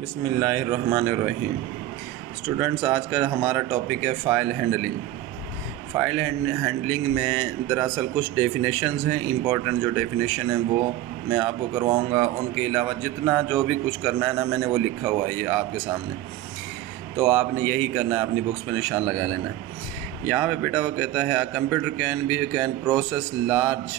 بسم اللہ الرحمن الرحیم۔ اسٹوڈنٹس، آج کا ہمارا ٹاپک ہے فائل ہینڈلنگ۔ فائل ہینڈلنگ میں دراصل کچھ ڈیفینیشنز ہیں، امپورٹنٹ جو ڈیفینیشن ہیں وہ میں آپ کو کرواؤں گا۔ ان کے علاوہ جتنا جو بھی کچھ کرنا ہے نا، میں نے وہ لکھا ہوا ہے یہ آپ کے سامنے، تو آپ نے یہی کرنا ہے، اپنی بکس پہ نشان لگا لینا ہے۔ یہاں پہ بیٹا وہ کہتا ہے computer can process large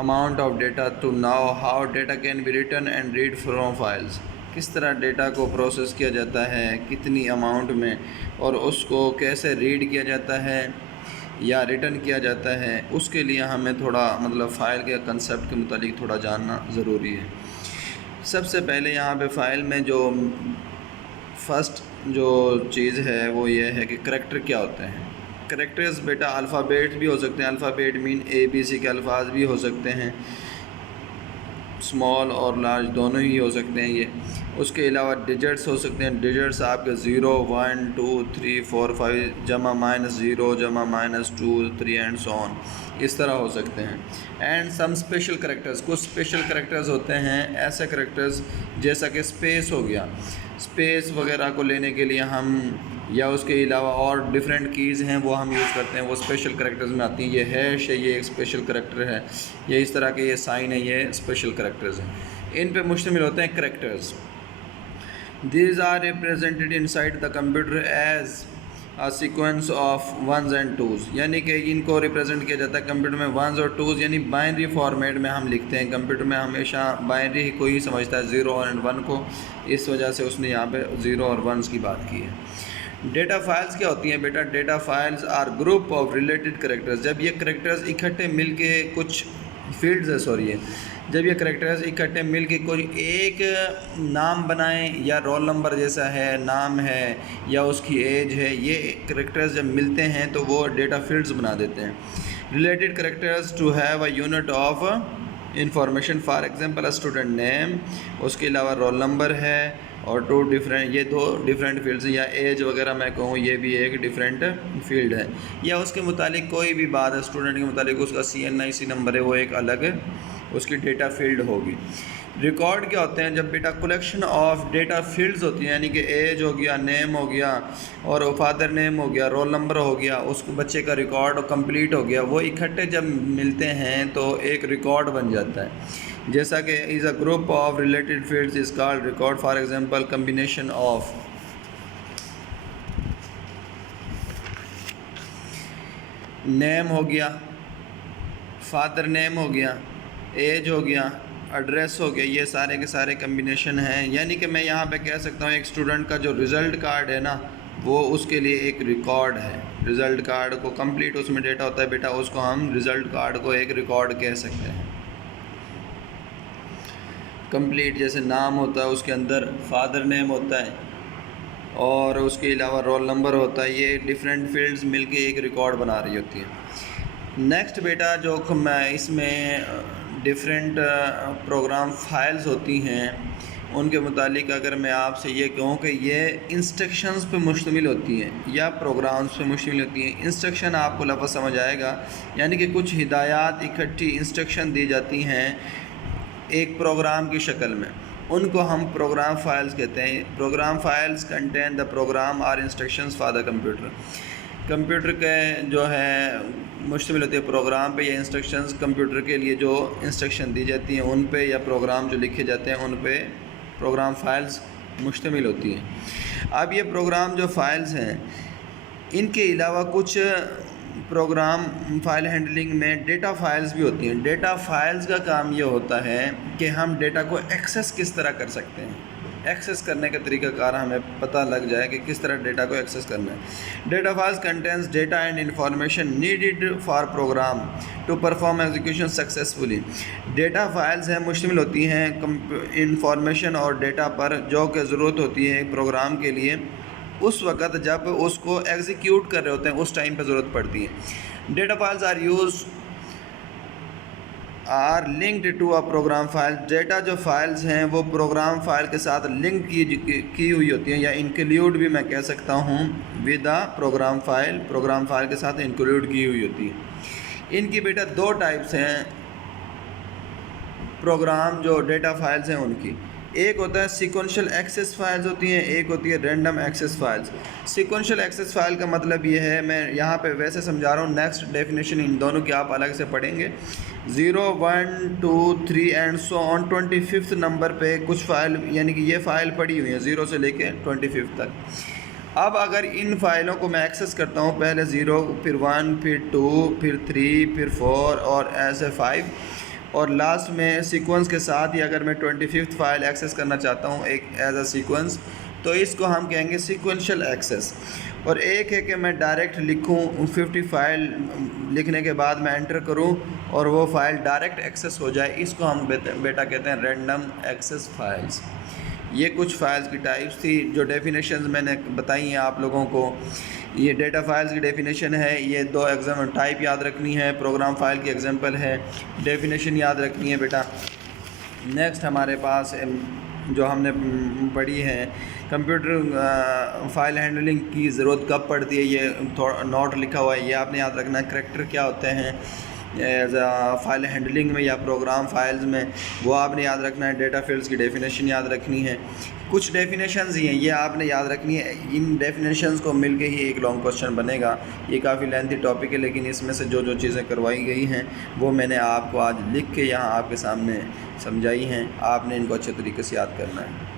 amount of data to know how data can be written and read from files۔ کس طرح ڈیٹا کو پروسیس کیا جاتا ہے، کتنی اماؤنٹ میں، اور اس کو کیسے ریڈ کیا جاتا ہے یا ریٹرن کیا جاتا ہے، اس کے لیے ہمیں تھوڑا فائل کے کنسیپٹ کے متعلق تھوڑا جاننا ضروری ہے۔ سب سے پہلے یہاں پہ فائل میں جو فرسٹ جو چیز ہے وہ یہ ہے کہ کریکٹر کیا ہوتے ہیں۔ کریکٹرز بیٹا الفابیٹ بھی ہو سکتے ہیں، الفابیٹ مین اے بی سی کے الفاظ بھی ہو سکتے ہیں، اسمال اور لارج دونوں ہی ہو سکتے ہیں یہ۔ اس کے علاوہ ڈیجٹس ہو سکتے ہیں، ڈیجٹس آپ کے 0 1 2 3 4 5 جمع -0 جمع -2 3 اینڈ سو آن، اس طرح ہو سکتے ہیں۔ اینڈ سم اسپیشل کریکٹرز، کچھ اسپیشل کریکٹرز ہوتے ہیں، ایسے کریکٹرز جیسا کہ اسپیس ہو گیا، اسپیس وغیرہ کو لینے کے لیے ہم یا اس کے علاوہ اور ڈیفرنٹ کیز ہیں وہ ہم یوز کرتے ہیں، وہ اسپیشل کریکٹرز میں آتی ہیں۔ یہ ہیش ہے، یہ ایک اسپیشل کریکٹر ہے، یہ اس طرح کے یہ سائن ہے، یہ اسپیشل کریکٹرز ہیں۔ ان پہ مشتمل ہوتے ہیں characters. These are represented inside the computer as a sequence of ones and twos، یعنی کہ ان کو ریپرزینٹ کیا جاتا ہے کمپیوٹر میں ونز اور ٹوز، یعنی بائنری فارمیٹ میں ہم لکھتے ہیں۔ کمپیوٹر میں ہمیشہ بائنری کو ہی سمجھتا ہے، 0 اور 1 کو، اس وجہ سے اس نے یہاں پہ 0 اور 1 کی بات کی ہے۔ ڈیٹا فائلز کیا ہوتی ہیں بیٹا؟ Data files are group of related characters. جب یہ کریکٹرز اکٹھے مل کے کچھ فیلڈز ہے، جب یہ کریکٹرز اکٹھے مل کے کوئی ایک نام بنائیں، یا رول نمبر جیسا ہے، نام ہے، یا اس کی ایج ہے، یہ کریکٹرز جب ملتے ہیں تو وہ ڈیٹا فیلڈز بنا دیتے ہیں۔ Related characters to have a unit of information, for example student name, اس کے علاوہ رول نمبر ہے، اور یہ دو ڈفرینٹ فیلڈز ہیں، یا ایج وغیرہ میں کہوں یہ بھی ایک ڈفرینٹ فیلڈ ہے، یا اس کے متعلق کوئی بھی بات ہے اسٹوڈنٹ کے متعلق، اس کا CNIC نمبر ہے، وہ ایک الگ اس کی ڈیٹا فیلڈ ہوگی۔ ریکارڈ کیا ہوتے ہیں؟ جب بیٹا کلیکشن آف ڈیٹا فیلڈز ہوتی ہیں، یعنی کہ ایج ہو گیا، نیم ہو گیا، اور فادر نیم ہو گیا، رول نمبر ہو گیا، اس کو بچے کا ریکارڈ کمپلیٹ ہو گیا، وہ اکٹھے جب ملتے ہیں تو ایک ریکارڈ بن جاتا ہے۔ جیسا کہ is a group of related fields is called record, for example combination of name ہو گیا، فادر نیم ہو گیا، ایج ہو گیا، ایڈریس ہو گیا، یہ سارے کے سارے کمبینیشن ہیں۔ یعنی کہ میں یہاں پہ کہہ سکتا ہوں ایک اسٹوڈنٹ کا جو رزلٹ کارڈ ہے نا، وہ اس کے لیے ایک ریکارڈ ہے۔ رزلٹ کارڈ کو کمپلیٹ اس میں ڈیٹا ہوتا ہے بیٹا، اس کو ہم رزلٹ کارڈ کو ایک ریکارڈ کہہ سکتے ہیں۔ کمپلیٹ جیسے نام ہوتا ہے، اس کے اندر فادر نیم ہوتا ہے، اور اس کے علاوہ رول نمبر ہوتا ہے، یہ ڈیفرنٹ فیلڈز مل کے ایک ریکارڈ بنا رہی ہوتی ہے۔ نیکسٹ بیٹا جو اس میں ڈیفرنٹ پروگرام فائلز ہوتی ہیں، ان کے متعلق اگر میں آپ سے یہ کہوں کہ یہ انسٹرکشنز پہ مشتمل ہوتی ہیں یا پروگرامز پہ مشتمل ہوتی ہیں۔ انسٹرکشن آپ کو لفظ سمجھ آئے گا، یعنی کہ کچھ ہدایات اکٹھی انسٹرکشن دی جاتی ہیں ایک پروگرام کی شکل میں، ان کو ہم پروگرام فائلز کہتے ہیں۔ Program files contain the program اور instructions for the computer. Computer کے جو ہے مشتمل ہوتی ہے پروگرام پہ یا انسٹرکشنز، کمپیوٹر کے لیے جو انسٹرکشن دی جاتی ہیں ان پہ، یا پروگرام جو لکھے جاتے ہیں ان پہ پروگرام فائلز مشتمل ہوتی ہیں۔ اب یہ پروگرام جو فائلز ہیں، ان کے علاوہ کچھ پروگرام فائل ہینڈلنگ میں ڈیٹا فائلز بھی ہوتی ہیں۔ ڈیٹا فائلز کا کام یہ ہوتا ہے کہ ہم ڈیٹا کو ایکسیس کس طرح کر سکتے ہیں، ایکسیس کرنے کا طریقہ کار ہمیں پتہ لگ جائے کہ کس طرح ڈیٹا کو ایکسیس کرنا ہے۔ Data files contains data and information needed for program to perform execution successfully. Data files ہیں مشتمل ہوتی ہیں انفارمیشن اور ڈیٹا پر، جو کہ ضرورت ہوتی ہے پروگرام کے لیے اس وقت جب اس کو ایگزیکیوٹ کر رہے ہوتے ہیں، اس ٹائم پہ ضرورت پڑتی ہے۔ Data files are linked to a program file. Data جو فائلز ہیں وہ پروگرام فائل کے ساتھ لنک کی ہوئی ہوتی ہیں، یا انکلیوڈ بھی میں کہہ سکتا ہوں with a program file, program file کے ساتھ انکلیوڈ کی ہوئی ہوتی ہے۔ ان کی بیٹا دو ٹائپس ہیں پروگرام جو ڈیٹا فائلز ہیں ان کی۔ ایک ہوتا ہے سیکوینشل ایکسیس فائلز ہوتی ہیں، ایک ہوتی ہے random access files. Sequential access file کا مطلب یہ ہے، میں یہاں پہ ویسے سمجھا رہا ہوں، نیکسٹ ڈیفینیشن ان دونوں کی آپ الگ سے پڑھیں گے۔ 0 1 2 3 اینڈ سو آن 25 نمبر پہ کچھ فائل، یعنی کہ یہ فائل پڑی ہوئی ہیں 0 سے لے کے 25 تک۔ اب اگر ان فائلوں کو میں ایکسیس کرتا ہوں، پہلے 0 پھر 1 پھر 2 پھر 3 پھر 4 اور ایسے 5، اور لاسٹ میں سیکوینس کے ساتھ ہی اگر میں 25 فائل ایکسیس کرنا چاہتا ہوں ایک ایز اے سیکوینس، تو اس کو ہم کہیں گے سیکوینشل ایکسیس۔ اور ایک ہے کہ میں ڈائریکٹ لکھوں 50 فائل لکھنے کے بعد میں انٹر کروں اور وہ فائل ڈائریکٹ ایکسیس ہو جائے، اس کو ہم بیٹا کہتے ہیں رینڈم ایکسیس فائلز۔ یہ کچھ فائلز کی ٹائپس تھی جو ڈیفینیشنز میں نے بتائی ہیں آپ لوگوں کو۔ یہ ڈیٹا فائلز کی ڈیفینیشن ہے، یہ 2 ٹائپ یاد رکھنی ہے، پروگرام فائل کی ایگزامپل ہے، ڈیفینیشن یاد رکھنی ہے بیٹا۔ نیکسٹ ہمارے پاس جو ہم نے پڑھی ہے، کمپیوٹر فائل ہینڈلنگ کی ضرورت کب پڑتی ہے، یہ نوٹ لکھا ہوا ہے، یہ آپ نے یاد رکھنا ہے۔ کریکٹر کیا ہوتے ہیں ایز فائل ہینڈلنگ میں یا پروگرام فائلز میں، وہ آپ نے یاد رکھنا ہے۔ ڈیٹا فیلڈز کی ڈیفینیشن یاد رکھنی ہے۔ کچھ ڈیفینیشنز ہی ہیں، یہ آپ نے یاد رکھنی ہے۔ ان ڈیفینیشنز کو مل کے ہی ایک لانگ کوسچن بنے گا۔ یہ کافی لینتھی ٹاپک ہے، لیکن اس میں سے جو چیزیں کروائی گئی ہیں وہ میں نے آپ کو آج لکھ کے یہاں آپ کے سامنے سمجھائی ہیں۔ آپ نے ان کو اچھے طریقے سے یاد کرنا ہے۔